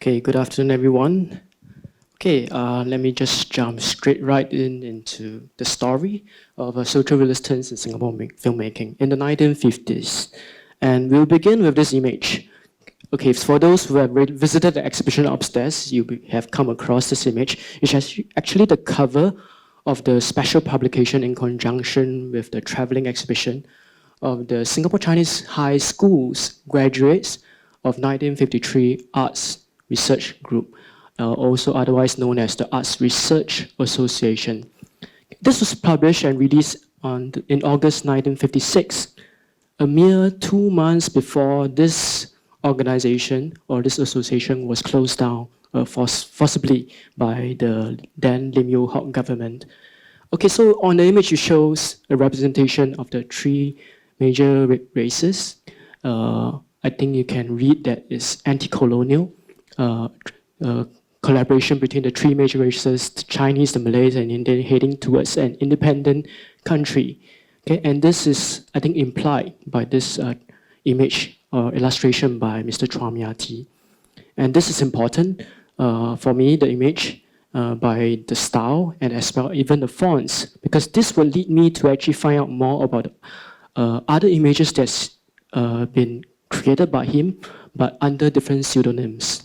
Okay, good afternoon, everyone. Okay, let me just jump straight right into the story of social realist turns in Singapore filmmaking in the 1950s. And we'll begin with this image. Okay, for those who have visited the exhibition upstairs, you have come across this image. It's actually the cover of the special publication in conjunction with the traveling exhibition of the Singapore Chinese High School's graduates of 1953 Arts Research Group, also otherwise known as the Arts Research Association. This was published and released in August 1956, a mere 2 months before this organization or this association was closed down, forcibly by the then Lim Yew Hock government. Okay, so on the image it shows a representation of the three major races. I think you can read that it's anti-colonial, collaboration between the three major races, the Chinese, the Malays, and Indian, heading towards an independent country. Okay, and this is, I think, implied by this image or illustration by Mr. Chua Mia Tee. And this is important for me, the image, by the style and as well even the fonts, because this will lead me to actually find out more about other images that's been created by him, but under different pseudonyms.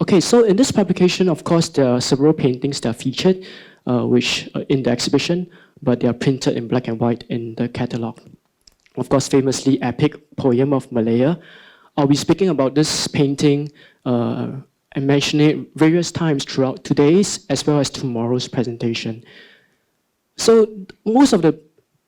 Okay, so in this publication, of course, there are several paintings that are featured, which in the exhibition, but they are printed in black and white in the catalogue. Of course, famously epic poem of Malaya. I'll be speaking about this painting and mentioning it various times throughout today's as well as tomorrow's presentation. So most of the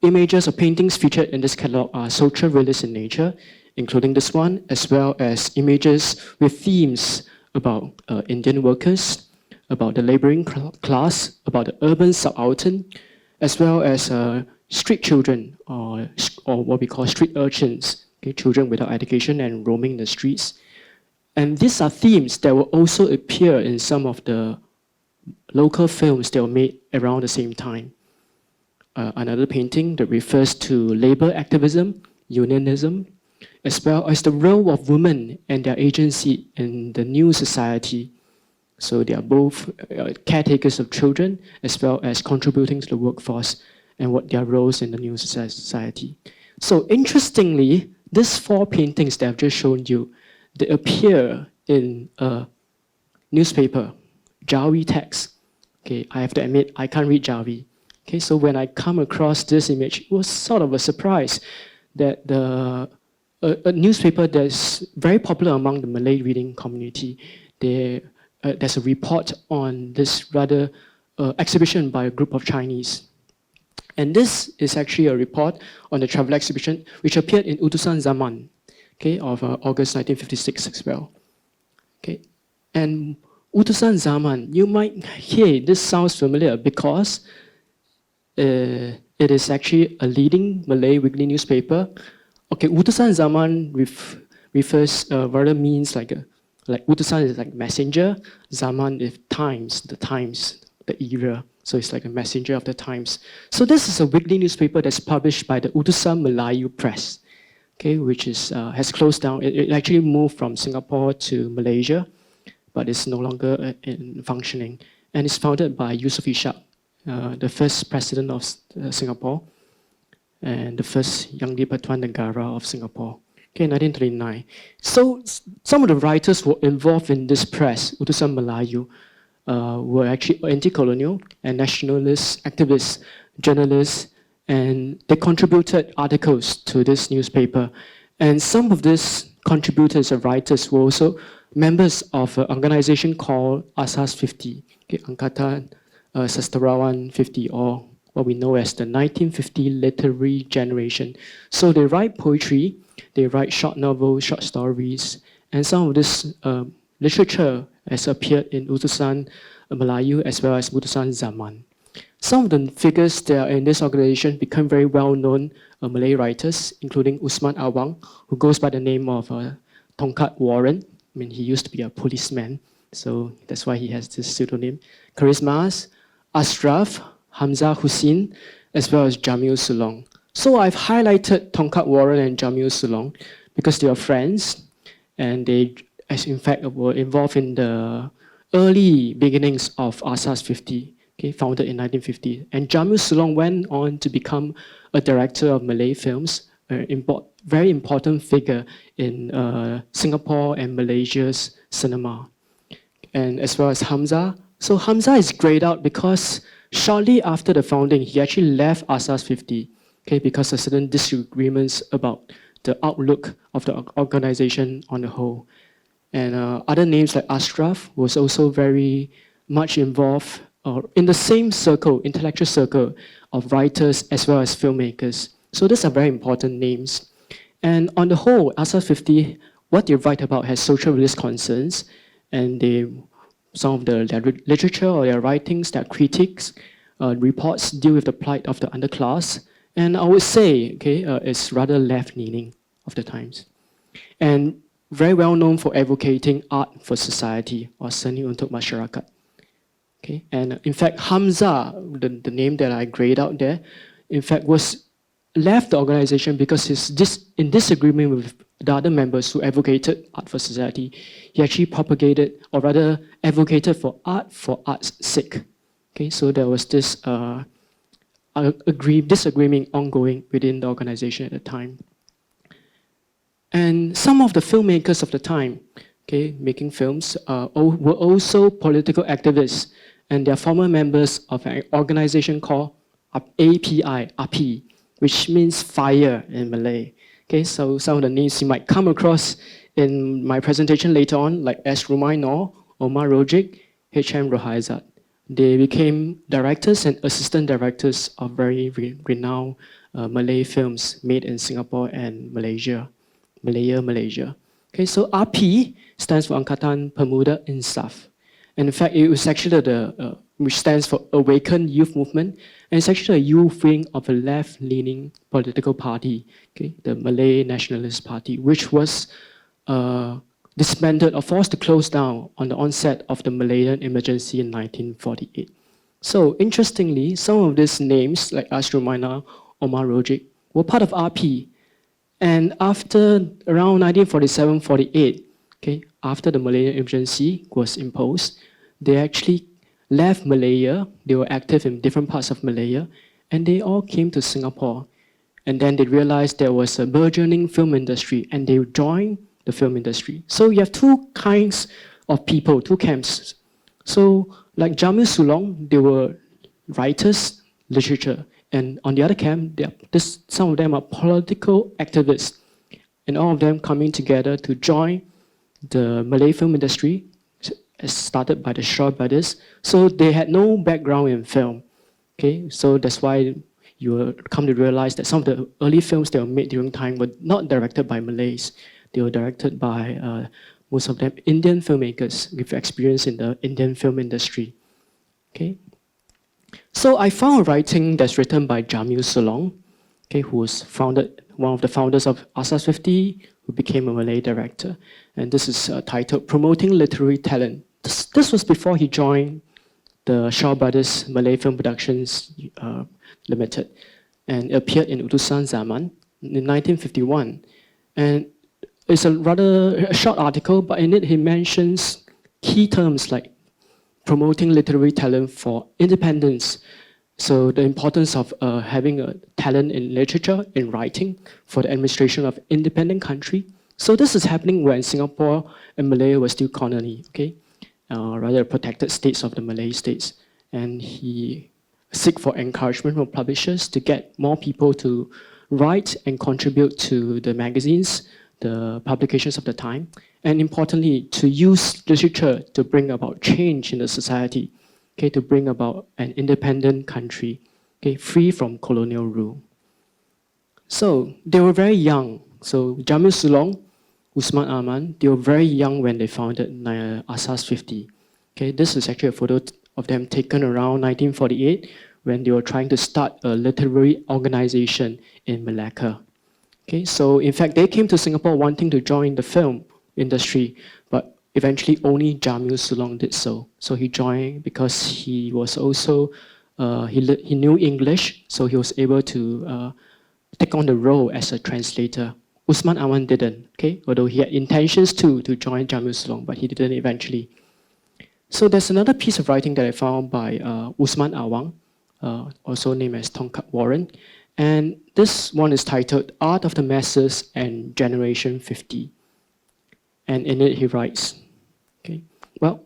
images or paintings featured in this catalogue are social realist in nature, including this one, as well as images with themes about Indian workers, about the laboring class, about the urban subaltern, as well as street children, or what we call street urchins, okay, children without education and roaming the streets. And these are themes that will also appear in some of the local films that were made around the same time. Another painting that refers to labor activism, unionism, as well as the role of women and their agency in the new society. So they are both caretakers of children, as well as contributing to the workforce and what their roles in the new society. So interestingly, these four paintings that I've just shown you, they appear in a newspaper, Jawi text. Okay, I have to admit, I can't read Jawi. Okay, so when I come across this image, it was sort of a surprise that a newspaper that's very popular among the Malay reading community, there's a report on this rather exhibition by a group of Chinese. And this is actually a report on the travel exhibition, which appeared in Utusan Zaman, okay, of August 1956 as well. Okay, and Utusan Zaman, you might hear this sounds familiar because it is actually a leading Malay weekly newspaper. Okay, Utusan Zaman refers, rather means like Utusan is like messenger, Zaman is times, the era. So it's like a messenger of the times. So this is a weekly newspaper that's published by the Utusan Melayu Press, okay, which is has closed down. It actually moved from Singapore to Malaysia, but it's no longer in functioning. And it's founded by Yusof Ishak, the first president of Singapore, and the first Yang di-Pertuan Negara of Singapore, okay, 1939. So some of the writers who were involved in this press, Utusan Melayu, were actually anti-colonial and nationalist activists, journalists, and they contributed articles to this newspaper. And some of these contributors or writers were also members of an organization called Asas 50, okay, Angkatan Sastrawan 50, or what we know as the 1950 literary generation. So they write poetry, they write short novels, short stories, and some of this literature has appeared in Utusan Melayu as well as Utusan Zaman. Some of the figures that are in this organization become very well-known Malay writers, including Usman Awang, who goes by the name of Tongkat Warren. I mean, he used to be a policeman, so that's why he has this pseudonym. Charismas, Ashraf, Hamza Hussein, as well as Jamil Sulong. So I've highlighted Tongkat Warren and Jamil Sulong because they are friends, and they as in fact were involved in the early beginnings of Asas 50, okay, founded in 1950. And Jamil Sulong went on to become a director of Malay films, very important figure in Singapore and Malaysia's cinema. And as well as Hamza. So Hamza is grayed out because shortly after the founding, he actually left Asas 50, okay, because of certain disagreements about the outlook of the organization on the whole. And other names like Ashraf was also very much involved in the same circle, intellectual circle of writers as well as filmmakers. So these are very important names. And on the whole, Asas 50, what they write about has social realist concerns, and some of their literature or their writings, their critiques, reports deal with the plight of the underclass. And I would say, okay, it's rather left-leaning of the times. And very well known for advocating art for society or seni untuk masyarakat. Okay, and in fact, Hamza, the name that I grayed out there, in fact left the organization because he's in disagreement with the other members who advocated art for society. He actually propagated, or rather advocated for art's sake. Okay, so there was this disagreement ongoing within the organization at the time. And some of the filmmakers of the time, okay, making films, were also political activists, and they're former members of an organization called API, which means fire in Malay. Okay, so some of the names you might come across in my presentation later on, like S. Rumai Noor, Omar Rojic, H.M. Rohaizat. They became directors and assistant directors of very renowned Malay films made in Singapore and Malaysia. Okay, so RP stands for Angkatan Pemuda Insaf. And in fact, it was actually which stands for Awakened Youth Movement, and it's actually a youth wing of a left-leaning political party, okay, the Malay Nationalist Party, which was disbanded or forced to close down on the onset of the Malayan emergency in 1948. So interestingly, some of these names, like Ashrumaina, Omar Rojic, were part of RP. And after around 1947-48, okay, after the Malayan emergency was imposed, they actually left Malaya. They were active in different parts of Malaya, and they all came to Singapore. And then they realized there was a burgeoning film industry, and they joined the film industry. So you have two kinds of people, two camps. So like Jamil Sulong, they were writers, literature. And on the other camp, some of them are political activists, and all of them coming together to join the Malay film industry, as started by the Shaw brothers. So they had no background in film. Okay, so that's why you will come to realize that some of the early films that were made during time were not directed by Malays. They were directed by most of them Indian filmmakers with experience in the Indian film industry. Okay. So I found a writing that's written by Jamil Sulong, okay, who was one of the founders of Asas 50, who became a Malay director. And this is titled Promoting Literary Talent. This was before he joined the Shaw Brothers Malay Film Productions Limited, and it appeared in Utusan Zaman in 1951. And it's a rather short article, but in it he mentions key terms like promoting literary talent for independence. So the importance of having a talent in literature, in writing, for the administration of independent country. So this is happening when Singapore and Malaya were still colony, okay? Rather protected states of the Malay states. And he seek for encouragement from publishers to get more people to write and contribute to the magazines, the publications of the time, and importantly, to use literature to bring about change in the society, okay, to bring about an independent country, okay, free from colonial rule. So they were very young. So Jamil Sulong, Usman Aman, they were very young when they founded Asas 50. Okay, this is actually a photo of them taken around 1948 when they were trying to start a literary organization in Malacca. Okay, so in fact, they came to Singapore wanting to join the film industry, but eventually only Jamil Sulong did so. So he joined because he was also, he knew English, so he was able to take on the role as a translator Usman Awan didn't, okay? Although he had intentions to join Jamil Sulong, but he didn't eventually. So there's another piece of writing that I found by Usman Awang, also named as Tongkat Warren. And this one is titled Art of the Masses and Generation 50. And in it he writes, okay, well,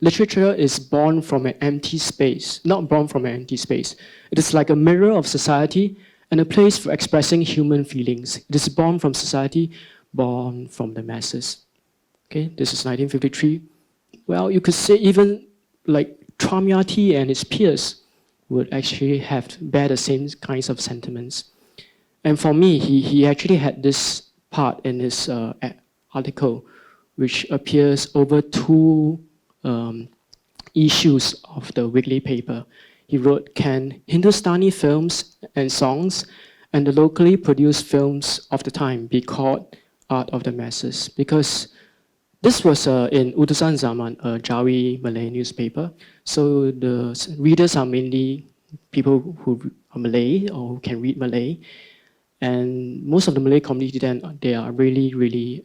literature is born from an empty space, not born from an empty space. It is like a mirror of society and a place for expressing human feelings. It is born from society, born from the masses. Okay, this is 1953. Well, you could say even like Chua Mia Tee and his peers would actually bear the same kinds of sentiments. And for me, he actually had this part in his article, which appears over two issues of the weekly paper. He wrote, "Can Hindustani films and songs and the locally produced films of the time be called art of the masses?" Because this was in Utusan Zaman, a Jawi Malay newspaper. So the readers are mainly people who are Malay or who can read Malay. And most of the Malay community then, they are really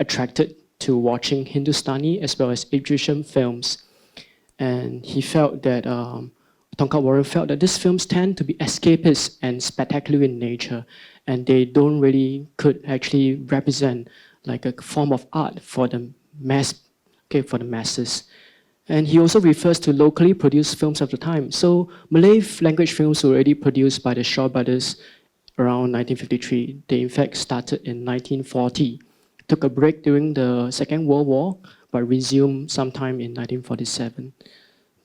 attracted to watching Hindustani as well as Egyptian films. And he felt that, Tongkat Warren felt that these films tend to be escapist and spectacular in nature, and they don't really could actually represent like a form of art for the for the masses. And he also refers to locally produced films of the time. So Malay language films were already produced by the Shaw brothers around 1953. They in fact started in 1940, took a break during the Second World War, but resumed sometime in 1947.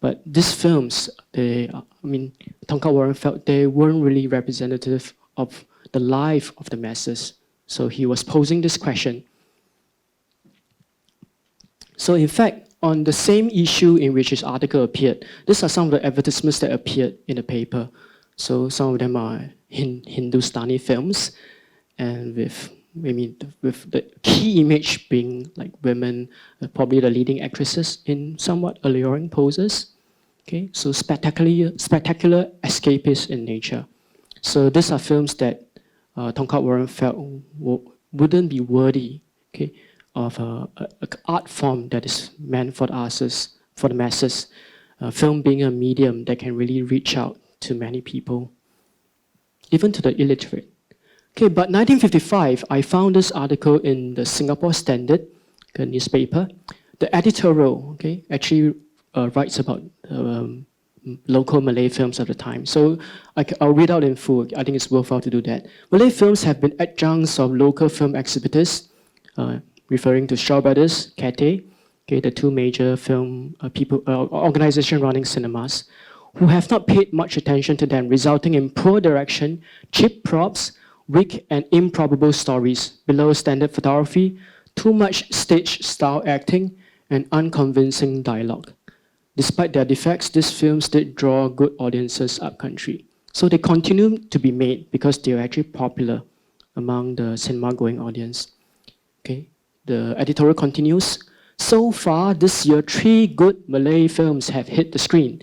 But these films, Tongkat Warren felt they weren't really representative of the life of the masses. So he was posing this question. So in fact, on the same issue in which his article appeared, these are some of the advertisements that appeared in the paper. So some of them are Hindustani films, and with the key image being like women, probably the leading actresses in somewhat alluring poses. Okay, so spectacular escapist in nature. So these are films that Tongkat Warren felt wouldn't be worthy, okay, of an art form that is meant for the masses. Film being a medium that can really reach out to many people, even to the illiterate. Okay, but 1955, I found this article in the Singapore Standard, the newspaper. The editorial, okay, actually writes about local Malay films of the time. So I'll read out in full. I think it's worthwhile to do that. Malay films have been adjuncts of local film exhibitors, referring to Shaw Brothers, Cathay, okay, the two major film organization running cinemas, who have not paid much attention to them, resulting in poor direction, cheap props, weak and improbable stories, below standard photography, too much stage-style acting, and unconvincing dialogue. Despite their defects, these films did draw good audiences upcountry. So they continue to be made because they are actually popular among the cinema-going audience. Okay, the editorial continues. So far this year, 3 good Malay films have hit the screen.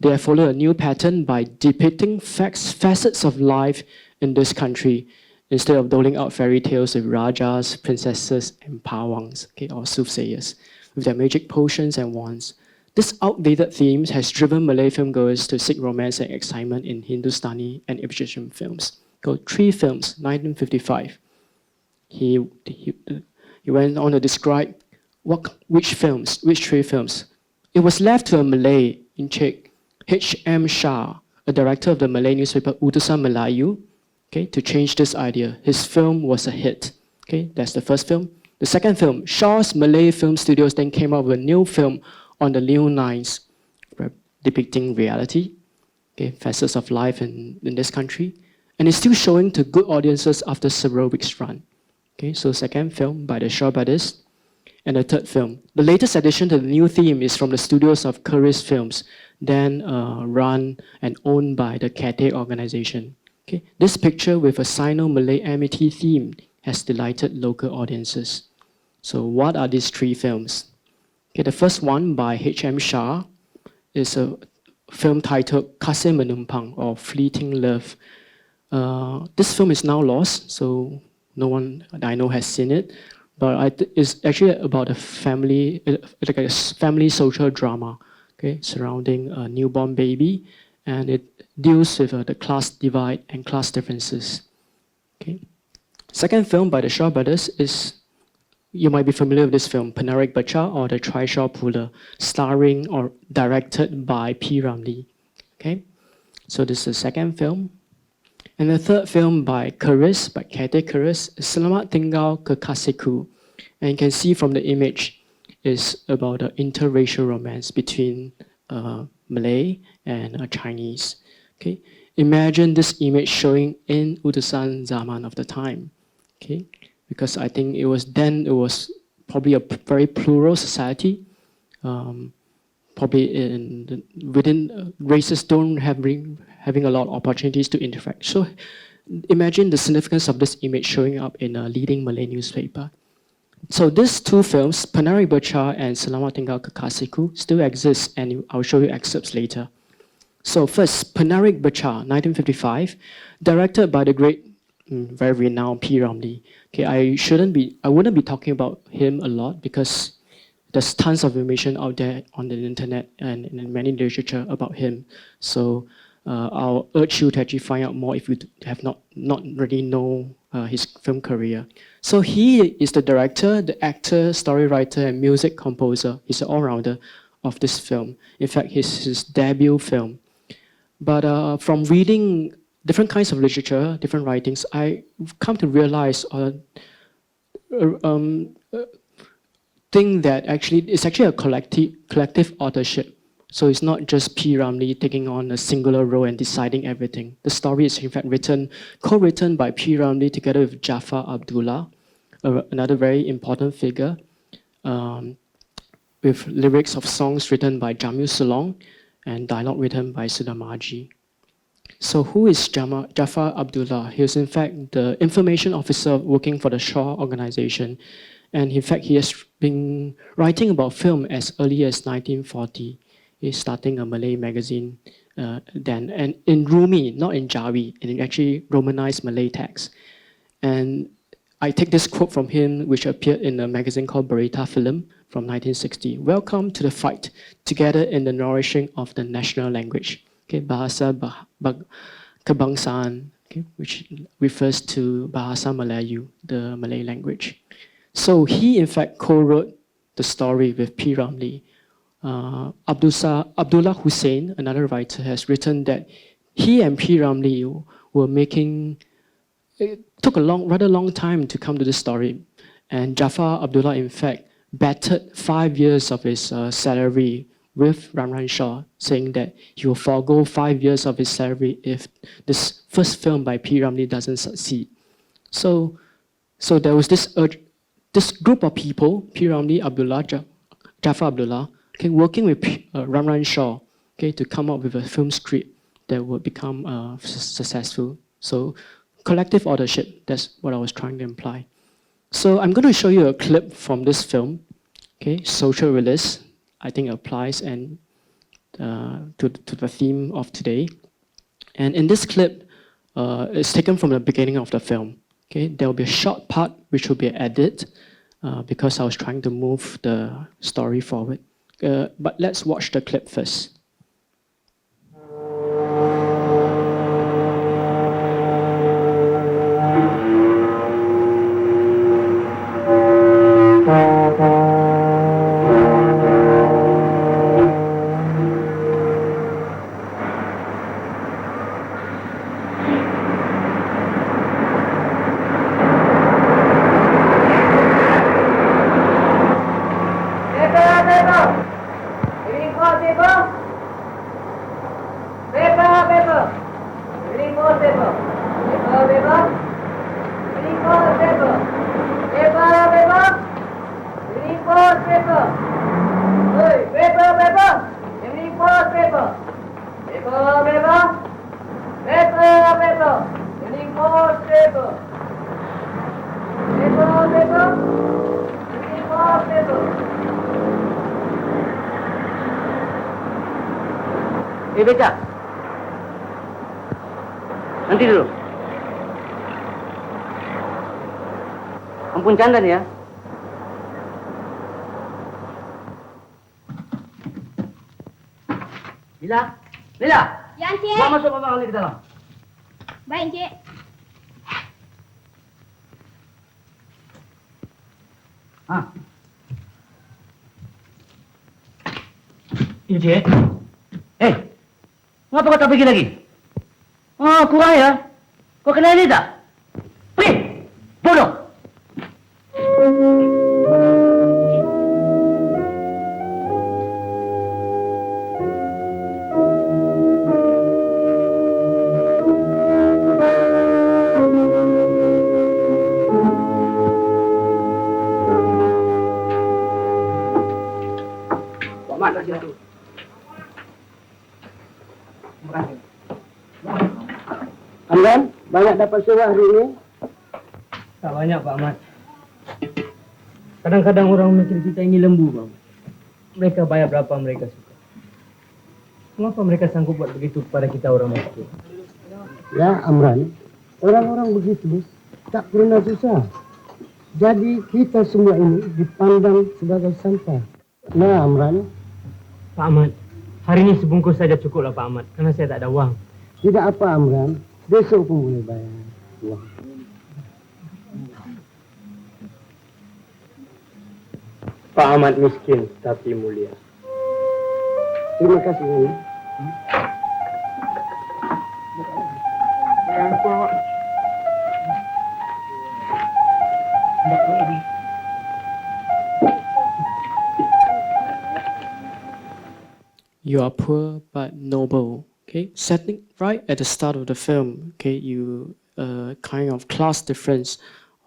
They have followed a new pattern by depicting facets of life in this country, instead of doling out fairy tales with rajas, princesses, and pawangs, okay, or soothsayers, with their magic potions and wands. This outdated theme has driven Malay filmgoers to seek romance and excitement in Hindustani and Egyptian films. Go 3 films, 1955. He went on to describe which 3 films. It was left to a Malay in check, H.M. Shah, a director of the Malay newspaper Utusan Melayu, okay, to change this idea. His film was a hit. Okay, that's the first film. The second film, Shaw's Malay Film Studios then came out with a new film on the new lines, depicting reality, okay, facets of life in this country, and it's still showing to good audiences after several weeks' run. Okay, so second film by the Shaw Brothers. And the third film. The latest addition to the new theme is from the studios of Keris Films, then run and owned by the Cathay organization. Okay, this picture with a Sino-Malay amity theme has delighted local audiences. So what are these 3 films? Okay, the first one by H.M. Shah is a film titled Kasih Menumpang, or Fleeting Love. This film is now lost, so no one that I know has seen it. But it's actually about a family, like a family social drama, okay, surrounding a newborn baby, and it deals with the class divide and class differences. Okay. Second film by the Shaw brothers is, you might be familiar with this film, Penarik Bacha or the Trishaw Puller, starring or directed by P. Ramlee. Okay, so this is the second film. And the third film by Keris, by Kate Keris, Selamat Tinggal Kekasihku. And you can see from the image is about an interracial romance between Malay and Chinese. Okay, imagine this image showing in Utusan Zaman of the time. Okay, because I think it was probably a very plural society. Probably within races don't having a lot of opportunities to interact. So imagine the significance of this image showing up in a leading Malay newspaper. So these two films, Penarik Bacha and Selamat Tinggal Kekasihku, still exist, and I'll show you excerpts later. So first, Penarik Bacha, 1955, directed by the great, very renowned P. Ramlee. Okay, I wouldn't be talking about him a lot because there's tons of information out there on the internet and in many literature about him. So I'll urge you to actually find out more if you have not really know his film career. So he is the director, the actor, story writer, and music composer. He's an all-rounder of this film. In fact, it's his debut film. But from reading different kinds of literature, different writings, I come to realize thing that it's actually a collective authorship. So it's not just P. Ramlee taking on a singular role and deciding everything. The story is in fact co-written by P. Ramlee together with Jafar Abdullah, another very important figure, with lyrics of songs written by Jamil Sulong and dialogue written by Sudamaji. So who is Jafar Abdullah? He was in fact the information officer working for the Shaw organization. And in fact, he has been writing about film as early as 1940. He's starting a Malay magazine then, and in Rumi, not in Jawi, in actually Romanized Malay text. And I take this quote from him, which appeared in a magazine called Berita Film from 1960. Welcome to the fight, together in the nourishing of the national language. Okay, Bahasa Kebangsaan, okay, which refers to Bahasa Melayu, the Malay language. So he, in fact, co-wrote the story with P. Ramlee. Abdullah Hussain, another writer, has written that he and P. Ramlee were making. It took a rather long time to come to this story, and Jafar Abdullah, in fact, bettered 5 years of his salary with Ramran Shaw, saying that he will forego 5 years of his salary if this first film by P. Ramlee doesn't succeed. So there was this group of people, P. Ramlee, Abdullah, Jafar Abdullah, okay, working with Ramran Shaw, okay, to come up with a film script that would become successful. So collective authorship, that's what I was trying to imply. So I'm going to show you a clip from this film, okay, social realist. I think it applies and to the theme of today. And in this clip, it's taken from the beginning of the film. Okay, there will be a short part which will be edited because I was trying to move the story forward. But let's watch the clip first. Baca. Nanti dulu. Ampun canda nih ya. Lila, Lila. Ya, Encik. Bawa masuk Mama Ali ke dalam. Baik, Encik. Ah. Ini Cik. Ngapa kau tak pergi lagi? Oh, kurang ya. Kau kenal ini tak? Pergi! Bodoh! Pak Mat, lagi satu. Terima kasih. Amran, banyak dapat sewa hari ini? Tak banyak, Pak Ahmad. Kadang-kadang orang mikir kita ini lembu, Pak Ahmad. Mereka bayar berapa mereka suka. Kenapa mereka sanggup buat begitu kepada kita orang miskin? Ya, Amran, orang-orang begitu tak pernah susah. Jadi kita semua ini dipandang sebagai sampah. Nah, Amran. Pak Ahmad, hari ini sebungkus saja cukuplah Pak Ahmad, karena saya tak ada wang. Tidak apa, Amran. Besok pun boleh bayar uang. Pak Ahmad miskin, tapi mulia. Terima kasih, Nani. You are poor but noble. Okay, setting right at the start of the film. Okay, you kind of class difference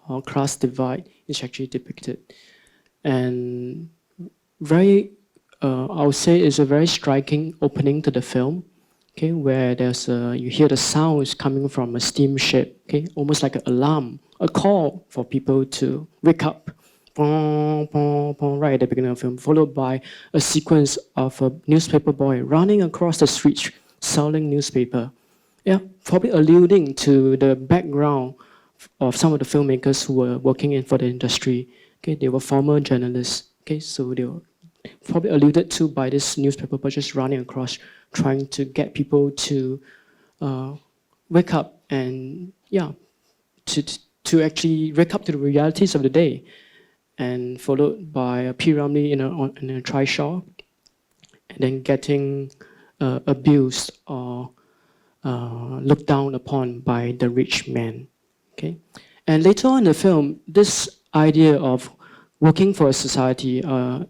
or class divide is actually depicted, and very, I would say, it's a very striking opening to the film. Okay, where there's you hear the sounds coming from a steamship. Okay, almost like an alarm, a call for people to wake up. Pong, pong, pong, right at the beginning of the film, followed by a sequence of a newspaper boy running across the street selling newspaper. Yeah, probably alluding to the background of some of the filmmakers who were working in for the industry. Okay, they were former journalists. Okay, so they were probably alluded to by this newspaper boy just running across, trying to get people to wake up and to actually wake up to the realities of the day. And followed by P. Ramlee in a trishaw, and then getting abused or looked down upon by the rich man. Okay, and later on in the film, this idea of working for a society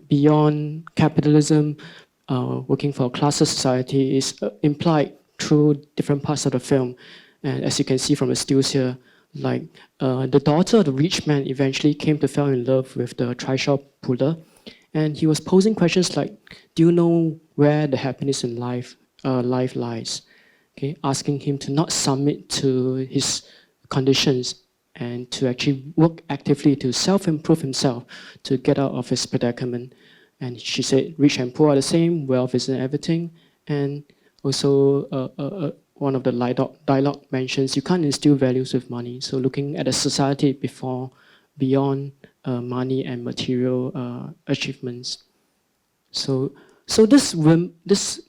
beyond capitalism, working for a classless society is implied through different parts of the film. And as you can see from the stills here, like the daughter of the rich man eventually came to fall in love with the trishaw puller, and he was posing questions like, do you know where the happiness in life lies? Okay, asking him to not submit to his conditions and to actually work actively to self-improve himself to get out of his predicament. And she said, rich and poor are the same, wealth isn't everything. And also one of the dialogue mentions, you can't instill values with money. So looking at a society beyond money and material achievements. So this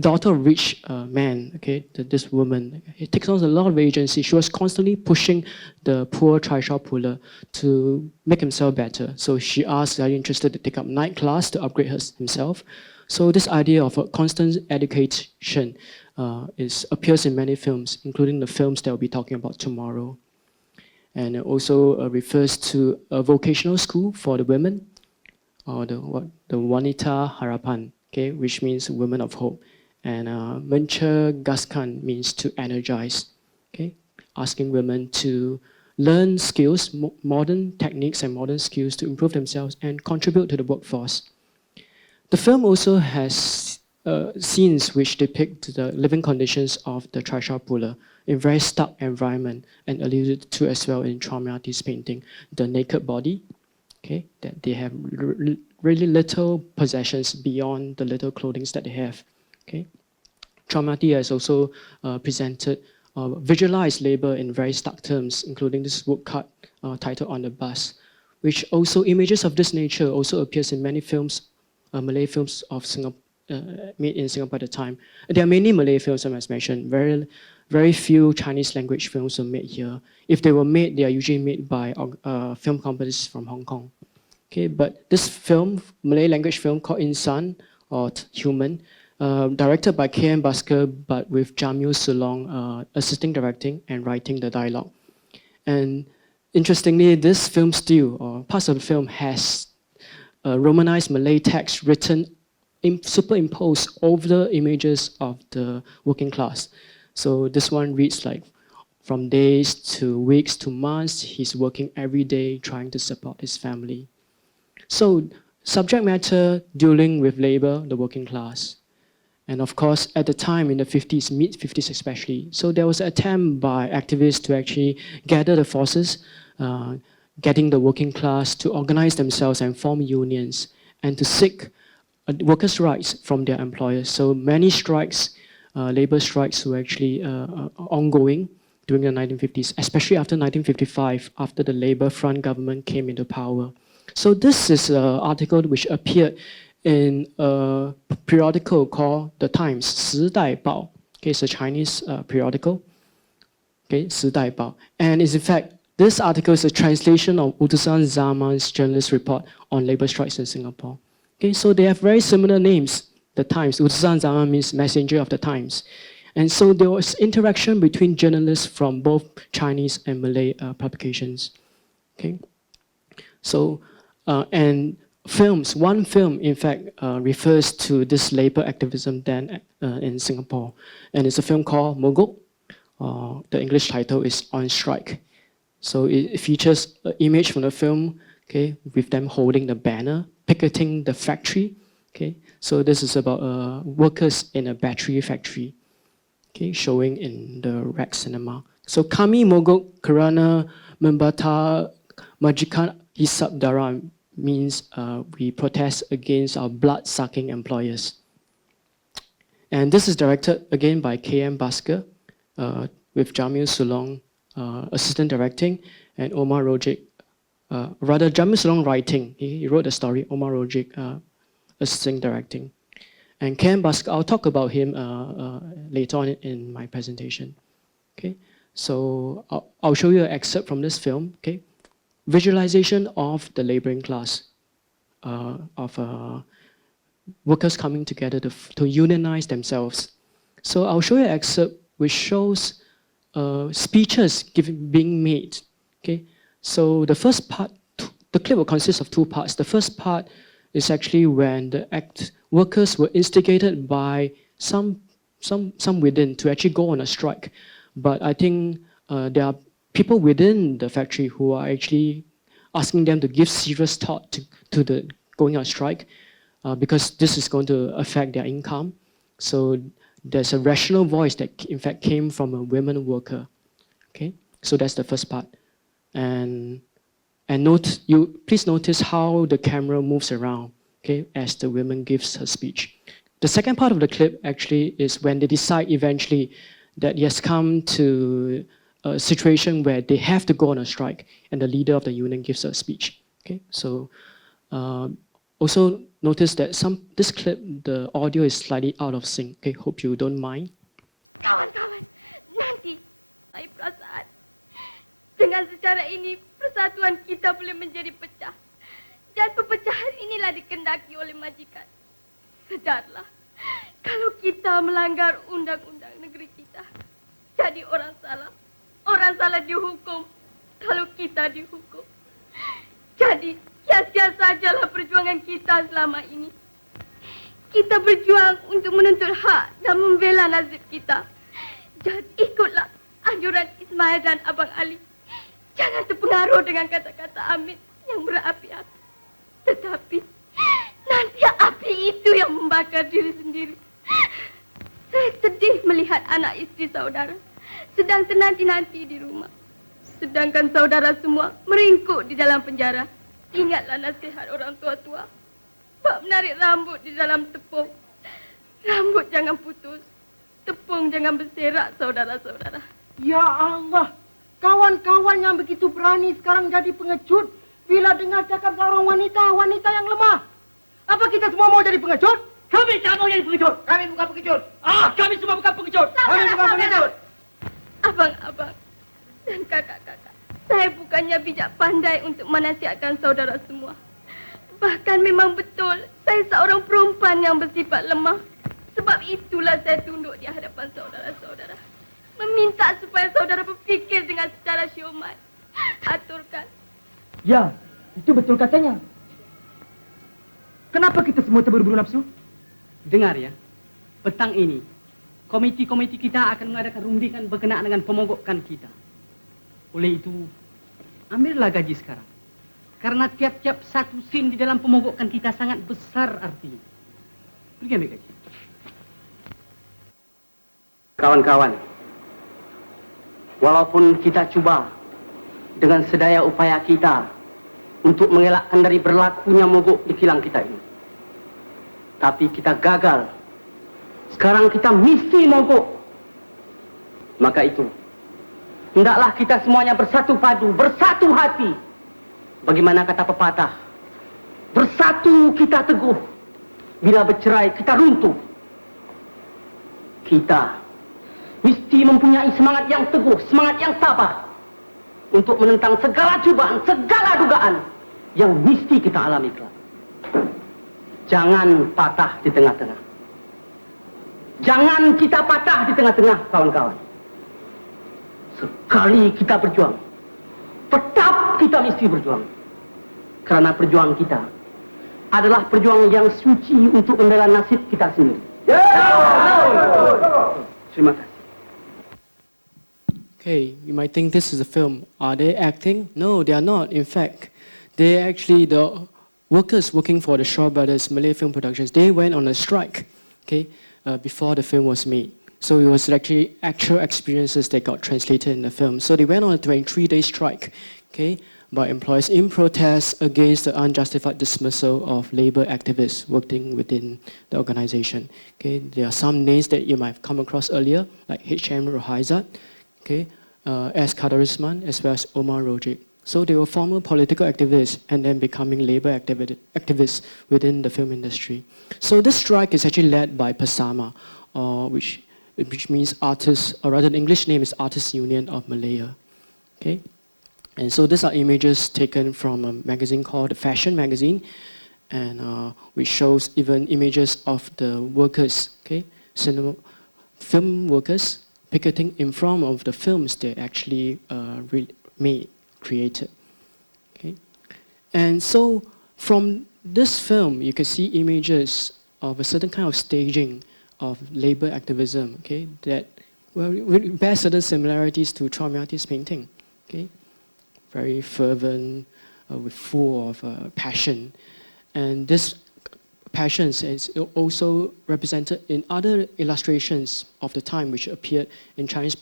daughter of rich man, okay, this woman, it takes on a lot of agency. She was constantly pushing the poor trishaw puller to make himself better. So she asked, are you interested to take up night class to upgrade himself? So this idea of a constant education appears in many films, including the films that we'll be talking about tomorrow. And it also refers to a vocational school for the women, or the Wanita Harapan, okay, which means women of hope. And Mencergaskan means to energize, okay, asking women to learn skills, modern techniques and modern skills to improve themselves and contribute to the workforce. The film also has scenes which depict the living conditions of the trishaw puller in very stark environment, and alluded to as well in Chua Mia Tee's painting, the naked body, okay, that they have really little possessions beyond the little clothing that they have. Okay, Chua Mia Tee has also presented visualize labor in very stark terms, including this woodcut title on the bus, which also images of this nature also appears in many films, Malay films of Singapore, made in Singapore at the time. There are many Malay films, as mentioned. Very few Chinese language films were made here. If they were made, they are usually made by film companies from Hong Kong. Okay, but this film, Malay language film called Insan or Human, directed by K.M. Basker, but with Jamil Sulong assisting directing and writing the dialogue. And interestingly, this film still, or parts of the film, has Romanized Malay text written, superimposed over the images of the working class. So this one reads like, from days to weeks to months, he's working every day trying to support his family. So subject matter dealing with labor, the working class. And of course, at the time in the 50s, mid-50s especially, so there was an attempt by activists to actually gather the forces, getting the working class to organize themselves and form unions and to seek workers' rights from their employers. So many strikes, labor strikes were actually ongoing during the 1950s, especially after 1955, after the Labour Front government came into power. So this is an article which appeared in a periodical called The Times, 时代报. Okay, it's a Chinese periodical. Okay, 时代报. And is in fact, this article is a translation of Utusan Zaman's journalist report on labor strikes in Singapore. Okay, so they have very similar names. The Times, Utusan Zaman means messenger of the Times. And so there was interaction between journalists from both Chinese and Malay publications. Okay, so and films, one film in fact refers to this labor activism then in Singapore, and it's a film called Mogok. The English title is On Strike. So it features an image from the film, okay, with them holding the banner, picketing the factory. Okay, so this is about workers in a battery factory, okay, showing in the Rex Cinema. So kami mogok kerana membata majikan hisap darah means we protest against our blood-sucking employers. And this is directed again by K.M. Basker with Jamil Sulong assistant directing and Omar Rojic, rather Jamil Sulong writing. He wrote the story, Omar Rojic assistant directing. And K.M. Basker, I'll talk about him later on in my presentation. Okay, so I'll show you an excerpt from this film. Okay, visualization of the laboring class, of workers coming together to unionize themselves. So I'll show you an excerpt which shows speeches being made. Okay, so the first part, the clip will consist of two parts. The first part is actually when the workers were instigated by some within to actually go on a strike. But I think there are people within the factory who are actually asking them to give serious thought to the going on strike because this is going to affect their income. So there's a rational voice that in fact came from a women worker. Okay, so that's the first part. And please notice how the camera moves around, okay, as the woman gives her speech. The second part of the clip actually is when they decide eventually that it has come to a situation where they have to go on a strike and the leader of the union gives a speech. Okay, so also notice that this clip, the audio is slightly out of sync. Okay, hope you don't mind. Kawan-kawan, nanti saya perasaan dengan secara ini persatuan kita boleh menjadi pecah. Dan perpecahan inilah dikendaki oleh majikan. Sedarlah, kalau kita melanggar undang-undang negeri kita, jadi orang salah dihukum kalau kita dihukum. Jadi sia-sia sajalah perjuangan kita selama ini. Kita berjuang untuk menuntut hak dan membela nasib kita. Jadi ikutlah anjuran Ismail dan Abang Ali. Jangan terpengaruh dengan kata-kata Amit yang berapi-api. Tetapi nanti api itu yang membakar diri sendiri. Saya sedih melihat anak istri saudara sedang tenanti-nanti di rumah. Sedangkan saudara semua meringkuk di dalam penjara. Ingatlah nasihat orang tua-tua. Bab menarik rambut di dalam tepung. Rambut jangan putus. Tepung jangan berserak, saudara-saudara. Ya Allah, kawan-kawan yang begitu berani sekarang jadi pengecut bila dengar cakap seorang wanita yang lemah. Apa kita semua mau jadi pengecut? Kami tak mau jadi pengecut. Kami bukan pengecut. Kami semua bukan pengecut. Kami bukan pengecut. Abang-abang dan kakak-kakak, saya bukannya bijak pandai untuk menasihatkan saudara semua. Bahkan memang betul, saya seorang perempuan yang bersifat lemah. Sebab itulah saya tunduk di hadapan saudara-saudara. Meminta supaya saudara berfikir dengan secara syumat. Aturkan. Ya, itu betul katanya. Kenapa kita semua terburu-buru nafsu? Dengar ya, petang ini komiti-komiti kita akan mengadakan rundikan berkenaan dengan pemogokan kita. Oleh itu, ambillah gaji sekarang. Karena tiap-tiap satu sen di dalam pemogokan kita sangat besar artinya. Pergi ambil gaji. Kawan-kawan, walaupun kita cuba dengan sedaya upaya kita untuk mengelakkan dari berlakunya mogok di kilang kita ini, tapi kita gagal. Sekarang kita mesti mogok. Maka itu, hendaklah kita semuanya bersatu padu, bersatu hati. Bagaimana kata pepatah, bersatu kita teguh, bila bercerai kita runtuh. Kita mesti mempunyai semangat yang teguh, semangat yang sabar untuk menentang segala cubaan, segala dugaan yang mesti kita alami kelak. Jangan patah di tengah-tengah. Jangan kita patah di tengah-tengah, kawan-kawan. Sekali kita berjuang, tetap kita mesti berjuang. Karena perjuangan kita adalah perjuangan yang suci untuk membela nasib kita sendiri. Terima kasih. Okay, you might think this is a film. Are they acting? No, they are not. In fact, they actually, the workers working for the Shaw Brothers Malay Film Productions, they went on a strike, okay, before the film was made. So it was actually actual experiences that got translated in the film. So they went on a 23-day strike, okay, by employees in protest against the unjustified dismissal of labor activists working within the organization. Okay, there are some names that you might have come across earlier, like H.M. Rohaizat, okay, S. Kadarisman, as well as Omar Rojic. So they were former political activists and then becoming labor activists within the film industry. So this strike is actually led by PERSAMA, which means Artists, or rather the English name is Artists Union of Malaya. Okay? And so these are images taken from a magazine called The Fashion Magazine, and which shows even images of the workers, okay, film workers picketing in front of the films they actually created. Okay? And so from this film, you can see images of a certain kind of staging of labor activism, okay, that bear certain similarities to Chua Mia Tee's painting. Okay? Very fervent, full of passion. And this passion is also represented in other illustrations of the time which appeared in Chinese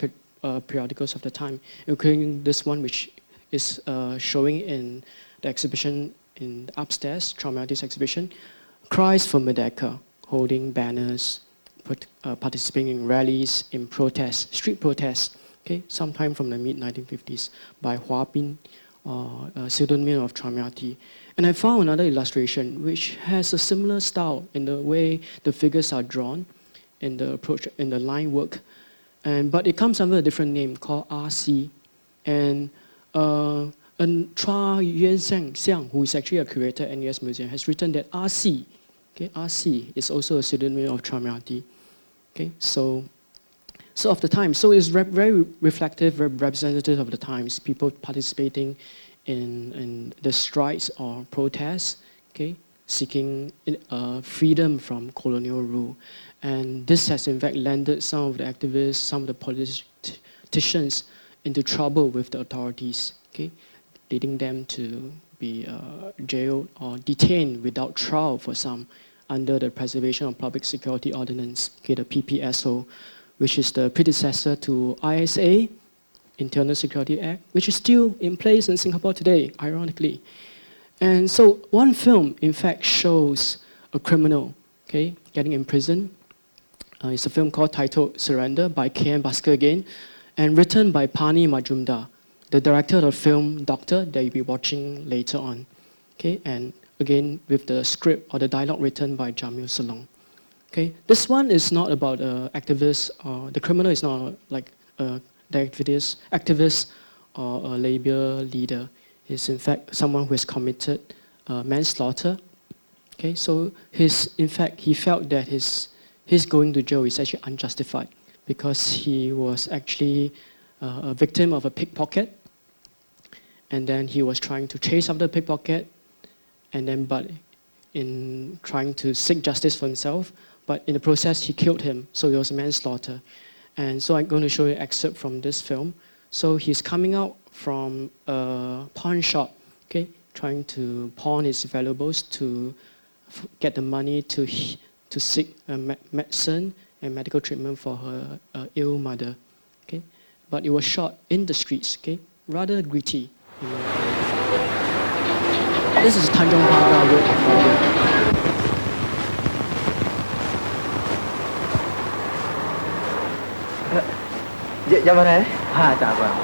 periodicals of the time, including this one which is showing in the exhibition in upstairs, Chua Mia Tee's exhibition, Cries for Merdeka, holding banners, participating in rallies, in protests, street protests, okay, sometime from the mid-1950s by Hua Bin, a pseudonym of Chua Mia Tee. And I found another illustration which has a similar style in the way the figures are drawn, in the approach, in the line work, but it comes under a different name called RC. And Chua Yuan Xiang, who is actually a curator at NUS Museum, has written that RC, okay, RC is also a pseudonym of Chua Mia Tee. Okay, so of the time, so it's very reflective, very representative of the times, people participating in the strikes or protests, okay, seeking freedom from colonial rule. And this has in fact landed some of the activists, some of the politicians into trouble with the authorities, okay, leading them to be jailed or detained without trial for some under the Preservation of Public Security Ordinance, okay, the PPSO, which is the predecessor to ISA, Internal Security Act, which is still in place in Singapore today, ironically. And so one film, in fact, shows a criminal, okay, getting imprisoned. It's a film titled Surrender by K.M. Basker again. and written by Phani Majumdar, the director of the film Doctor that you'll be watching later on. Okay, and again with the script or the dialogue written by Jamil Salong. Okay, this one is not about activists, or the criminal is not like the activist or a labor leader. He's in fact someone who has committed manslaughter. Okay, so in fact he felt that his going to jail is actually unjustified because he was actually a victim of a pickpocket, and then he was trying to chase after the pickpocket, and then but in trying to seek justice for himself, but in the process he killed him, so it was manslaughter. And so I'm going to show you an excerpt from this film. So he's coming out from a pawn shop, okay, trying to pawn his valuables to get the money to seek medicine and medical treatment for her ill mother, okay. But it was shot in the streets, okay, rather gritty. This is Tanjong Pagar Road, Cambodia. Dạ vâng đấy. Dạ vâng.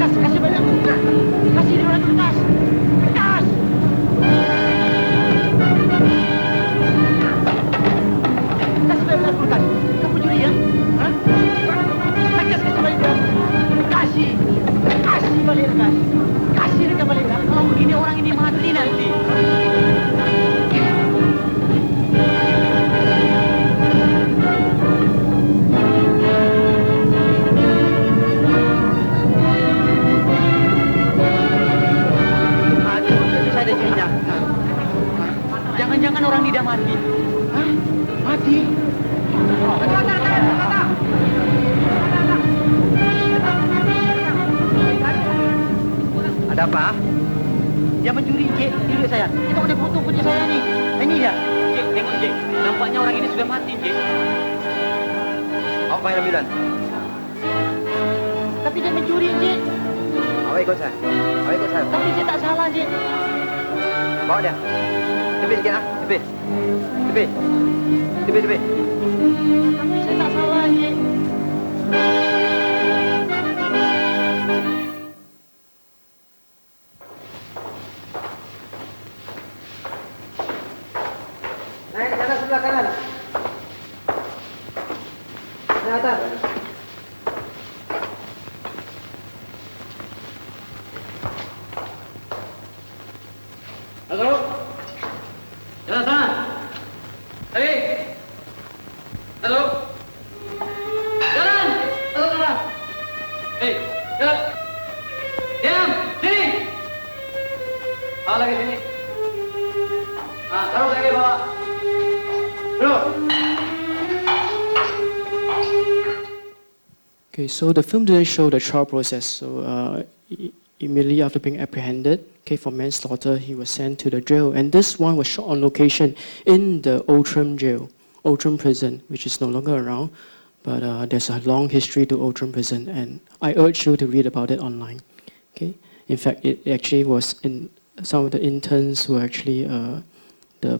Kasih banyak. Kasih dia orang kertas. Kertas. Kasih banyak kertas. Kamu curi ya? Hah? Kasih balik dia. Kasih. Kasih balik kertas. Kasih mereka balik. Kalau begini orang ini mati nanti. Jangan-jangan orang tidak mati. Hah? Mati? Ada apa? Dia mencuri, Cik, tidur saya. Kita boleh potong kunci saya ni. Ini dia. Cik, tengok Cik. Nampaknya orang ini sudah mati, Cik. Awak panggil ambulan. Tapi dia mencuri, Cik. Awak ikut saya. Awak ikut saya. Tapi Cik tak salah, Cik. Bawa dia. Tepi sikit lah. Tepi. Tepi. Tepi, tepi. Saya tak salah, Cik. Naik ke atas sebelah kanan. Naik atas. Halo. Jalan sana. Hei. Halo. Jalan. Halo, jalan. Hei, jalan. Diam. Sini. Bawa lagi sini. Taruh lagi bawa. Duduk. Okay, so the film didn't show the trial process. So immediately after being apprehended, okay, for manslaughter, he was sent to the jail. And this one was shot on location in the Outram jail, Outram prison, which is no longer around. But there's a long history to Outram prison, and I urge you to read about it online. Okay, in fact, it actually was in some of the interns were actually the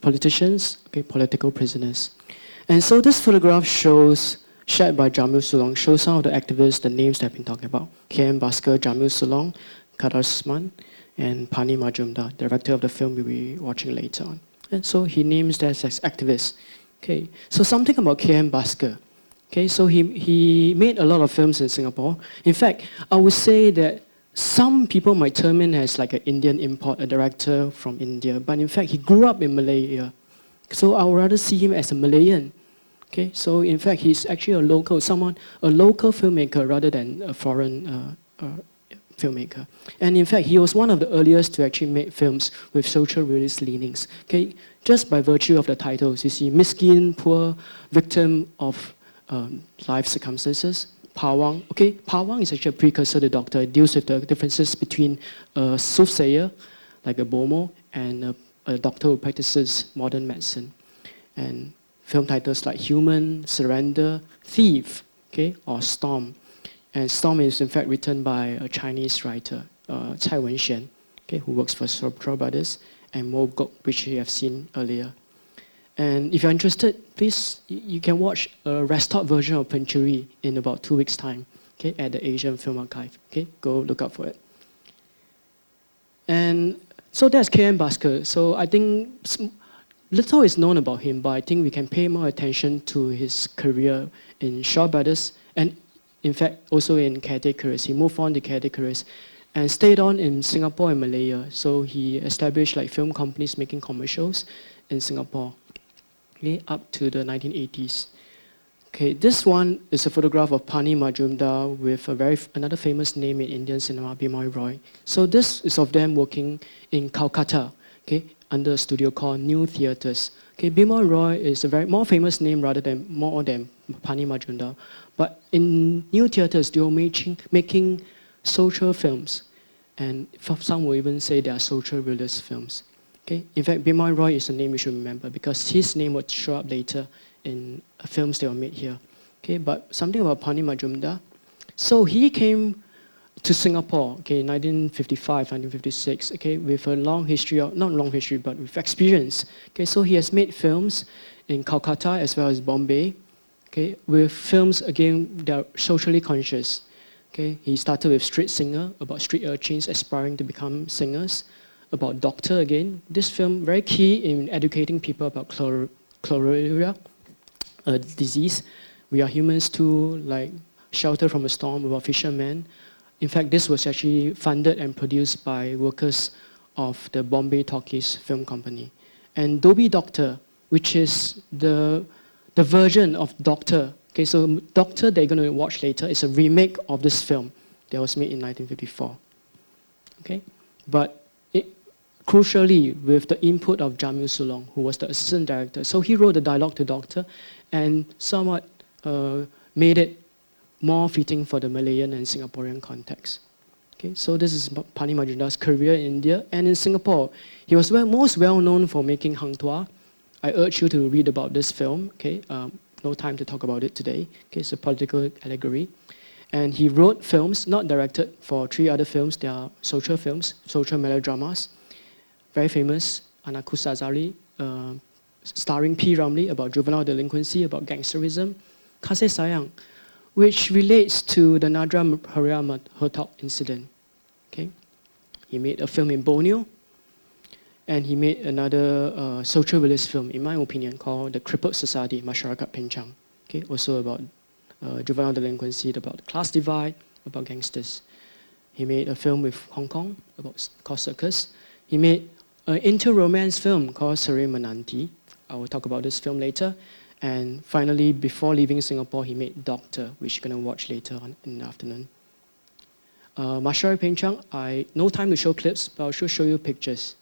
politicians, okay, political prisoners. And so this photograph shared by Jamil Salong, shows some of the activists, the names that I've been talking about. K.M. Baskar, Jamil Salong, Kadar Usman, and Phani Majumdar, director of the film we'll be watching later on. And so he names them as activists. Okay, so something about K.M. Baskar. Okay, so he made a lot of films in Singapore. In fact, I would say that some people might term him as like an Indian import, a director from India, but in fact, he grew up in Malaya. So I would rather see him as a Malayan. Okay, so in fact, he's actually a local filmmaker rather than a foreign filmmaker. And in fact, he was one of the earliest to actually make films with social realist leanings. Okay, just by virtue of the titles, you see, miskin, poor, victim of life circumstances. Pawang, okay, Pawang is actually a precursor to Doctor. It deals with the differences between a soothsayer, like a bomo, and a doctor who practices modern medicine. And film titles like Human, Surrender, Thief, okay, or Storm. And Storm is in fact written by a Chinese writer, Cai Wenxian, okay, who works for Shaw Brothers, and Mo Gok, which you have seen earlier. And if you're interested, please, you can watch a restored version of Pencuri in about 2 weeks' time, okay, at the Asian Film Archive. Okay, go look out for it. And so that's K.M. Basker. So I think little is known about him, but I think we can pay more attention to his career in Shaw Brothers, and in fact, also in Caretakers. He moved on to Caretakers and stayed on in Singapore and Malaya. So he established like film companies making commercials in Singapore, okay, up to the 1980s. Okay, this one is a photograph of Phani Majumdar with another famous name in Indian cinema, Bimoy Roy. So this is of them working in Calcutta, okay, under a studio called New Theatres. Okay, Bimoy Roy is a more famous name more than Phani Majumdar. But in New Theatres, they were making social films. And some will even say they are social realist films. Okay? In fact, Bimoy Roy is a name you should remember because his name would show up later in films that were made here. Okay? But something about Phani Majumdar. So he came to Singapore, okay, 1955, 1956, okay, with a long history, not long history, but with experience. Okay? So he has made films in Calcutta as well as Bombay, okay, with films, again, that are socially conscious. Okay? He started with Street Singer, about street urchins aspiring to become singers, about Doctor again. This film, very key in educating people about cholera, a disease. We Are Humans Too, like Shelter from a Storm, about fishermen. In fact, this was actually funded and produced by workers of the Bombay Talkies Film Company. And Dobby Doctor, which is the version of Doctor. Okay, so Doctor they're going to watch later is a remake of this film that was made in 1954. Okay, but crucially with the input of Jamil Sulong, who was the assistant director. So he wrote the dialogue to Doctor and somewhat made it more fitting for the Malayan and Singaporean context. Okay, so this is Phani Majumdar's career in India and in Singapore. He was most well known for making Hang Tuah. I urge you to read about this film. Okay, no time to talk about it today. Okay, it's a political allegory. And he wrote films, not directed, for 3 other films. They are social films, social melodramas. Very famous, Anaku Sazali, starring P. Ramlee, about juvenile delinquency, about gangsterism. Kasih Sayang, which relates to the Nadra Haria Hertog incident. Okay? He made a film in Borneo, and he made another social realist film, in my opinion, called The Crippled Society, Masyarakat Pencang. Okay? Also about juvenile delinquency, about class divide, about gangsters. He made a film with Hong Kong called Circus. He made an inter-romance film called Serai Menanti. I will talk about this film later. And finally, before leaving Singapore, he made Doctor, which you're going to watch later on in the afternoon. Masyarakat Pencang, no time to show clips, but I'll show you pictures.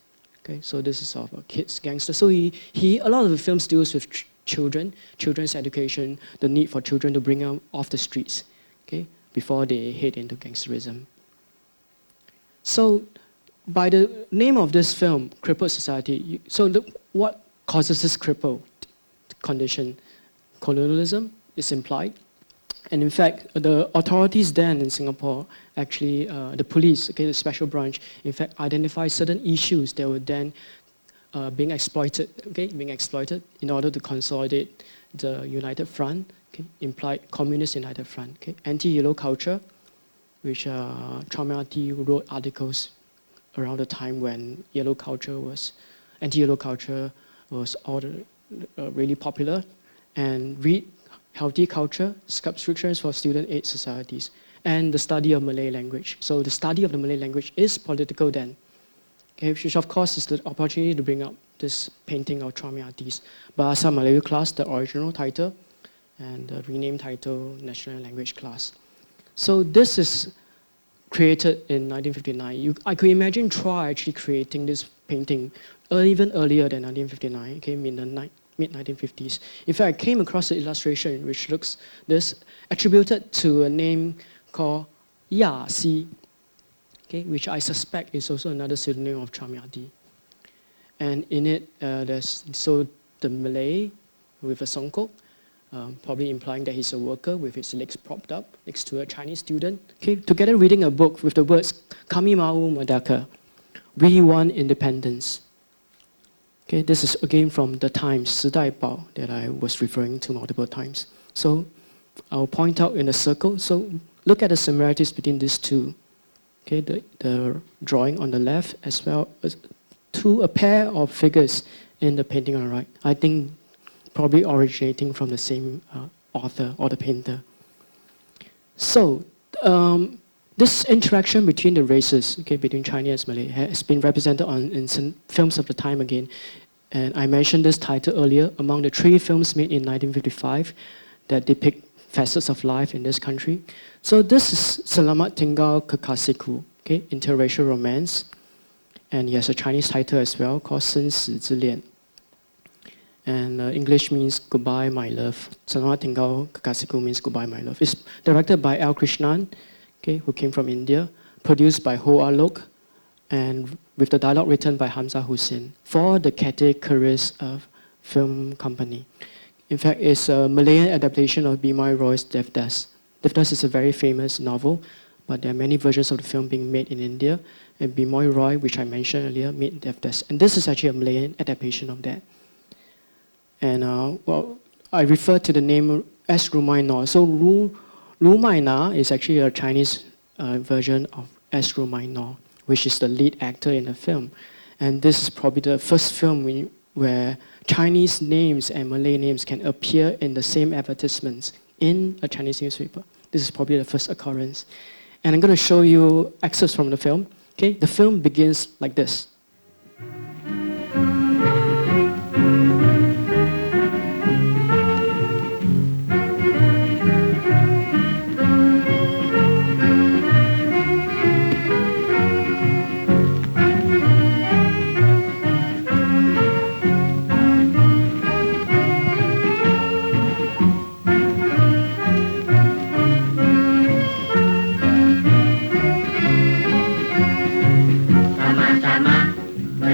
Okay, so this is of a kids gangster. So a lot of the films deals with children, children's education, the need for children to bring them off the streets, okay, before they head into gangsterism. So by the name of this film, Crippled Society, what causes this crippled condition? Colonialism is implied. And in fact, the authorities then in Singapore, actually the police, okay, the special branch, in fact, identified certain issues that were then being exploited in order to consolidate the United Front, okay, implied Communist United Front, okay, anti-yellow culture, which Chua Mia Tee wrote articles around the time when anti-yellow culture was really popular, and read healthy culture, subscriptions for student aid societies, and the study of Malay language. So the study of the Malay language is political then, okay, which of course is the opportunity to bring up this painting of Chua Mia Tee's Bahasa Melayu class, the original title, and the renamed title, National Language class. So this is created in 1959. I could imagine Chua actually creating this painting even earlier than 1959, okay, in the mid-1950s. In fact, I came across an illustration which looks attributed to a name called Ya Si, okay, which I suspect is also another pseudonym of Chua Mia Tee. And in it, there's the Malay with a songkok, probably implying that he's a worker with his legs propped up next to a Chinese student. Okay, together reading a book with the words "Kami Mau Merdeka," we want independence. Okay, this is again from the Times, 时代报, that I was referring to multiple times. So I'll point out in a circle. So look at the similarities between these two. Okay, the drawing on the left as well as a pair of figures in the painting on the right. I think probably originating from the same author or the painter. So this interaction between the races, okay, between Chinese and Malay, has been represented in some films of the time again. And I mentioned this title earlier, among the 3 films made in 1955 that depict facets of life in this country. So this is Selamat Tinggal Kekasihku, okay, interracial romance. And he has a Chinese title as well called 生死之恋. And English means goodbye, my love. Selamat Tinggal Kekasihku means goodbye, my love. It's directed by L. Krishnan, okay, who came from India, produced by Ho Alok, and with the dialogue written by Hamza Hussain for the Cathay Careers Film Company. In fact, it's a Malayan adaptation of Bimai Roy's Devdas. Devdas is a very famous novel, but there are many versions of the film being made in India. And Bimoy Roy, which I mentioned earlier, made Devdas. And this is actually a Malayan adaptation of that. And well, I refer to the name S. Rumaina. So Rumaina is actually a Chinese version of S. Rumaina, which is the lead actor in the film. And this is probably the first film where Chinese names and Malay names can appear in the same advertisements in a Chinese newspaper. This is probably the first occurrence. And I'm going to show you excerpts from the film. Okay, the film begins like this.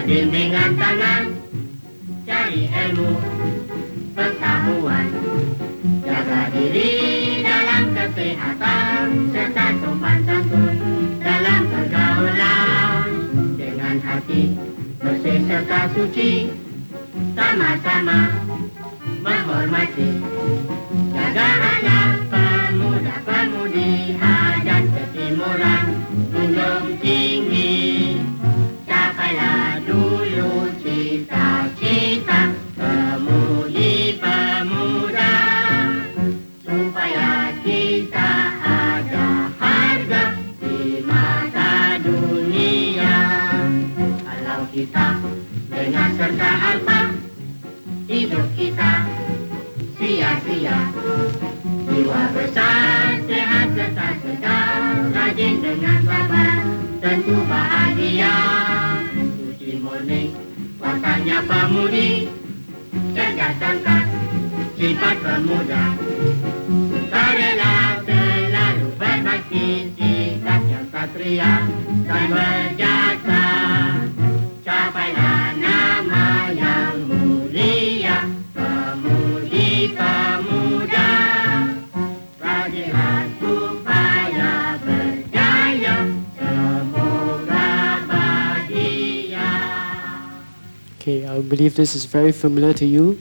Bimbingan tangan, cari ilmu, pengetahuan, jaga diri dalam kesehatan, serta sopan santun dalam pergaulan. Dengan hati bersih serta suci, sama-sama menghormati, jaga anak pemuda-pemudi, hajat ketimuran, gunung tinggi. Capailah dulu cita-cita pemudi-pemuda, supaya kita ada harga di mata dunia. Kalau kita lengah serta alpa, hidup kita sia-sia. Jiwa besar, sehat serta segar, rajin dengan sabar, tentu bahagia. Suci murni, wataknya pemudi, cerdas sangkat, sifat pemuda, sukarela selalu berbakti, sikap yang satria dan berjasa. Capailah nama yang mulia, pemudi-pemuda, rajinlah supaya berjaya, semoga bahagia. Okay, I believe this is very familiar to you.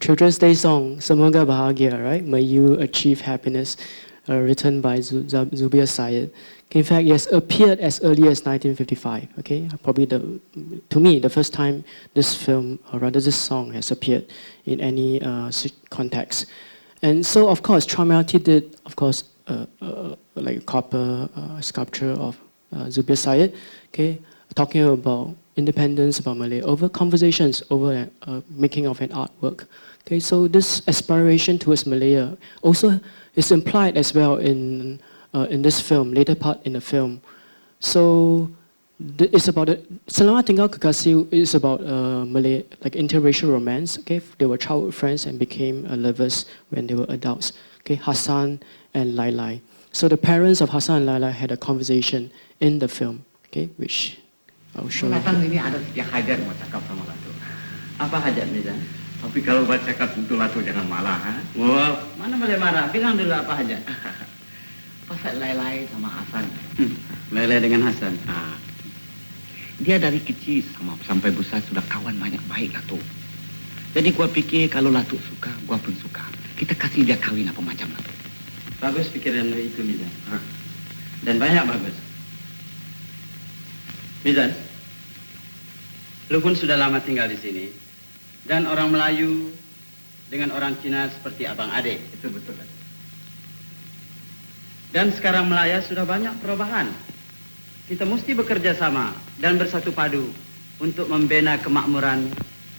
Children's Day song, Semoga Bahagia, right? May you achieve happiness, written by Zubir Syed. In fact, it has appeared as early as 1955. Okay, probably to me the first time this film, or rather this song, has appeared in any context. And so, of course, Chua Mia Tee did, of course, like a copper sculpture of Zubir Syed. Okay, talking about independence, about Malay, over conversations, over making of an artwork. Okay, so this aspiration towards Malaya also is implied as well in this film, later part in the film. So it's about Selamat Tinggal Kekasih is about Malay, like interracial romance. Okay, they were childhood friends and became lovers when they were adults. Okay, Hassan and Lailai. So the parents of Hassan and Lailai had a conversation in the film. Okay, which I'll show you. Datang ini ada sedikit hajat mau cakap sama Datuk. Apa hajat Miza? Tapi kalau buat cakap tentu Latu jangan malah, ha? Wah, mana boleh marah? Bilang dulu apa aja. Pasal Lelai sama Hasan. Lele dengan Hasan. Ah, Dia dari kecil sampai besar sudah kawan banyak baik Latu. Jadi gua pikir kalau Latu suka, gua pun suka. Kita kasih dia kawin apa macam Latu. bagus pikiran lo itu, Mizan. Dan banyak bagus. Mizan, lu pun sudah lama tinggal di sini. Dan orang Melayu dengan orang Cina seperti abang adik. Itu betul Latu. Dan sekarang Melaya sudah banyak perubahan. Kita mesti bekerja sama dan bersatu padu untuk membina kemakmuran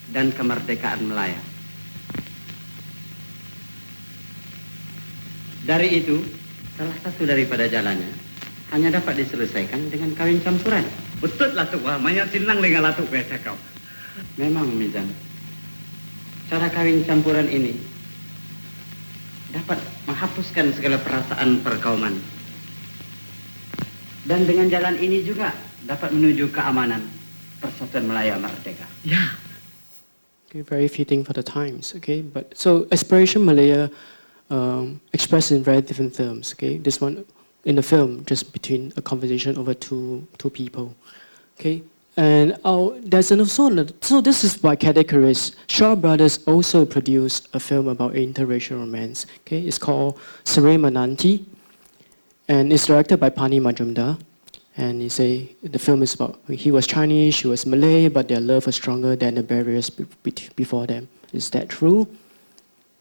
dan kemerdekaan Melaya. Dari itu, salah satu daripada jalannya hanya dapat diselesaikan dengan kawin campuran. Betul Latu, wah, banyak senang dengan Latu biasa kau. Memang, Mizan, cara kawin campuran ini dapat menghapuskan segala perasaan perkauman. Dan dengan jalan ini juga dapat menuju keamanan persatuan Melaya merdeka. Ya. Okay, very fitting for the times. Okay, but so Aspiration Malaya expressed in very different terms. Okay, this one in the film just between a conversation over two people. Okay, and there's also so this is by categories. Shaw Brothers also produced a film about interracial romance. Okay, it's called Serai Menanti, and it's directed by Phani Majumdar. And the film is about he was Chinese, she was Malay, but their love was stronger than the barriers before them. Is that true?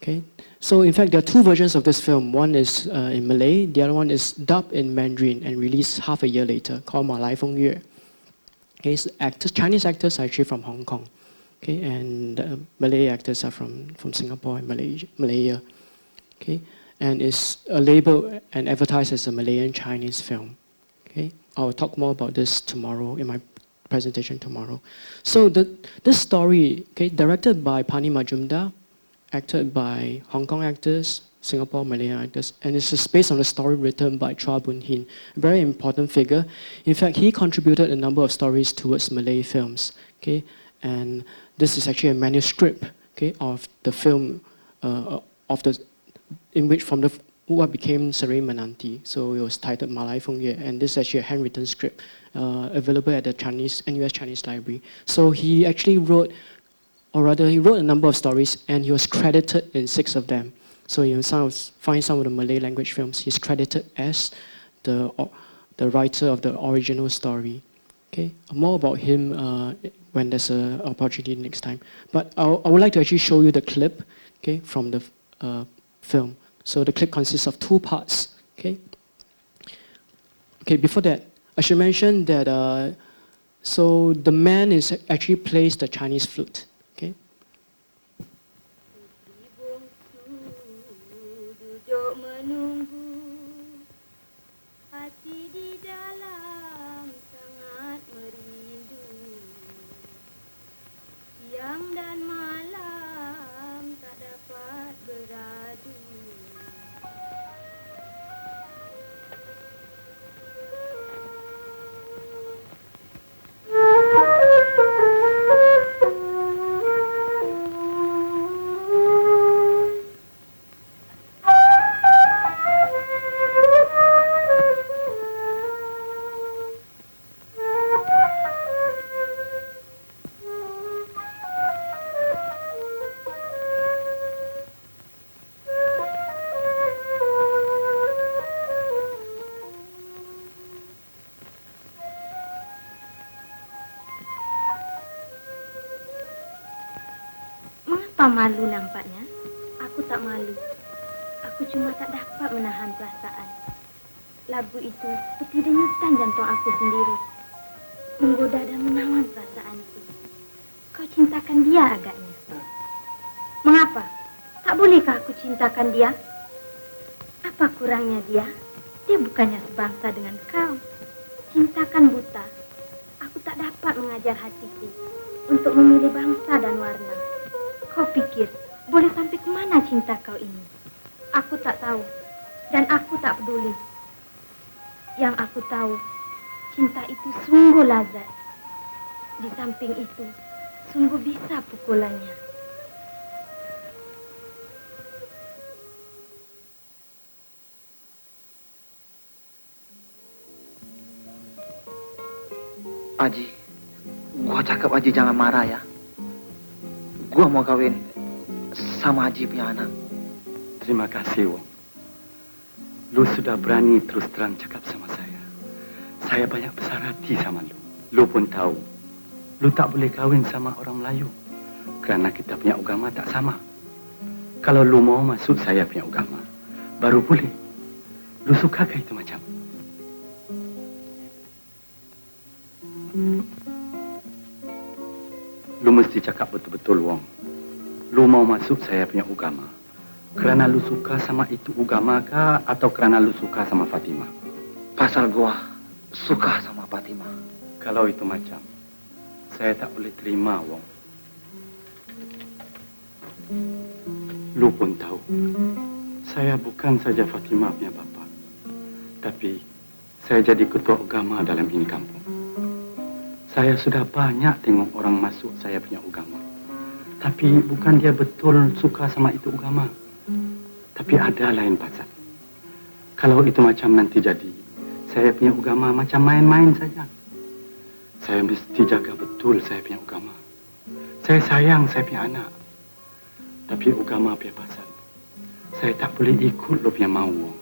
Okay. So in fact, there are two versions of this film. One is in Malay, the other one is dubbed in Mandarin and released half a year later, called Malay-language. Okay, so Chinese actors are actually from Hong Kong. Okay, and Malay actors are from Singapore and Malaya. Okay, and it's labeled and advertised as a Malayan Chinese film. Okay, I'll talk more about this tomorrow in my presentation tomorrow. So this story, okay, directed by Phani Majumdar, acted by Hong Kong actors, Singapore Malayan actors, and it's just based on a story written by Chua Hean, a very important figure. In fact, he contributed a number of stories towards Malay films. Okay, and this is actually a manuscript, okay, of the film in which from what became Serai Menanti. So it was titled Malay-language, and this is actually a handwritten script available at the NUS Chinese Library. So he actually wrote, or rather he wrote a number of stories, and he was credited in 6 of them. So you find some of the Malay language films, he's credited as the writer of the original story. Okay, more about him when there's an opportunity next time. But I would like to actually show you the clip, okay, from the film. So the clip consists of 2 parts. Okay. Okay. Before that, I should mention that so the man is actually plays the Chinese flute. Okay. Duduk menunggu, hati di dalam sangat merindu. Siang dan malam tak dapat beradu. Mengapa malu nampaknya? Aku tak malu. Aku cuma tak dapat menahan perasaan. Lagu itu seperti denyutan jantung aku sendiri. Menggoda dan menawan perasaanku. Kau cintakan dia agaknya. Mengapa? Tak bolehkah aku cintakan dia? Apa kurangnya dia? Dia bukannya sebangsa dengan kau. Cintakan buta. Aku tak dapat mengajar hatiku untuk memilih bangsa dan warna. Kau pikir, boleh sampai kemana cinta kau ini? Aku tak tahu, dan aku tak peduli. Yang aku tahu, cinta itu sungguh lazat. Di samping itu, sungguh bisa pukulannya. Haji, gua cakap Haji jangan marah ya. Gua mau kawin sama Haji punya anak. Terima kasih, Wong. Lu sudah berani terus terang cakap sama saya. Saya banyak besar hati sama lu. Lu pun tahu, lu tak boleh kahwin sama orang Melayu. Kerana kita punya agama tak sama. Kalau lu mau masuk saya punya agama, baru boleh. Lu sukakah itu macam? Lu mesti cakap betul-betul, Wong. Lu mau masuk saya punya agama kerana lu suka sama itu agama kah atau kerana lu suka sama Fatimah? Pasal gua suka sama Fatimah. Kalau itu macam, saya tak boleh terima, Wong. Lu pun tahu, saya bukan saja Fatimah punya bapa, tapi saya jadi ketua agama dalam ini kampung. Saya sudah banyak tengok orang masuk saya punya agama. Tapi bukan dia betul suka sama itu agama. Tapi ada lain pasal. Kalau itu macam nanti jadi, saya punya agama macam main-main saja. Saya mesti jaga betul saya punya agama. Saya sayang saya punya anak. Tapi agama punya pasal, saya tak boleh ikut lo punya mahu.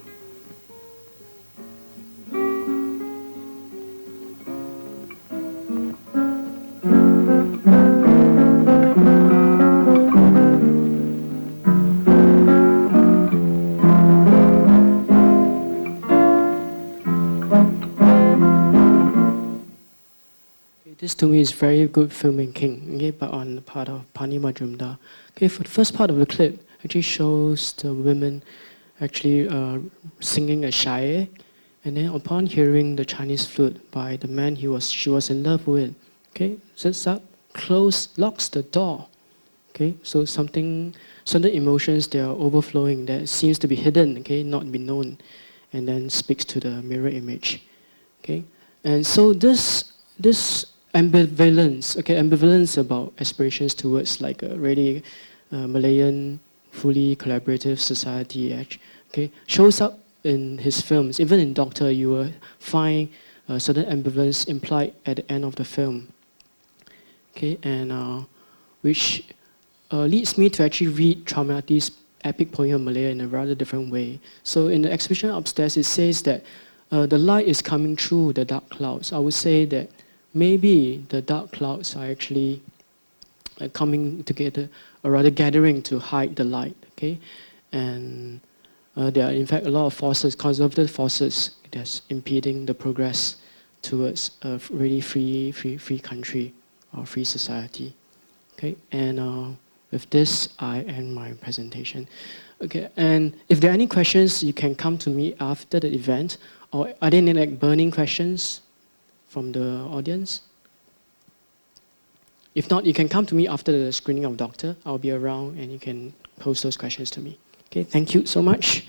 This to me is very good filmmaking, okay, but on the part of Phani Majumdar. Okay, for the first part of the clip, actually shows the women actually singing a shair, and then upon hearing the Chinese flute by the man she was in love with, okay, sits up, locks the door, okay, so certain emotions they are overflowing that seems to be hidden, okay, not be known, and then speaks to the mirror image, okay, and so this ambivalence about aspirations towards like a really Malayan, fully collaborative society, okay, shows up in his films. Even in Doctor, you will find certain ambivalence implied at the end of the film. Okay, and which leads me to actually read Chua Mia Tee's epic poem of Malaya in a rather different way. So in the exhibition upstairs, it says that the light is coming through the dark clouds. I would say that maybe the dark clouds are actually coming together, or rather gathering to hide the light, okay? And there are in fact a lot of forces, conservative forces, that's impeding the progress towards a really free country or free society, okay? And with this, I end my presentation. Okay, and if there are any questions, you can come to me after the event, or are there any like burning questions from the audience? If not, you can come to me after the screening of Doctor. I'll be around and you can pose those questions to me. Okay, thank you so much.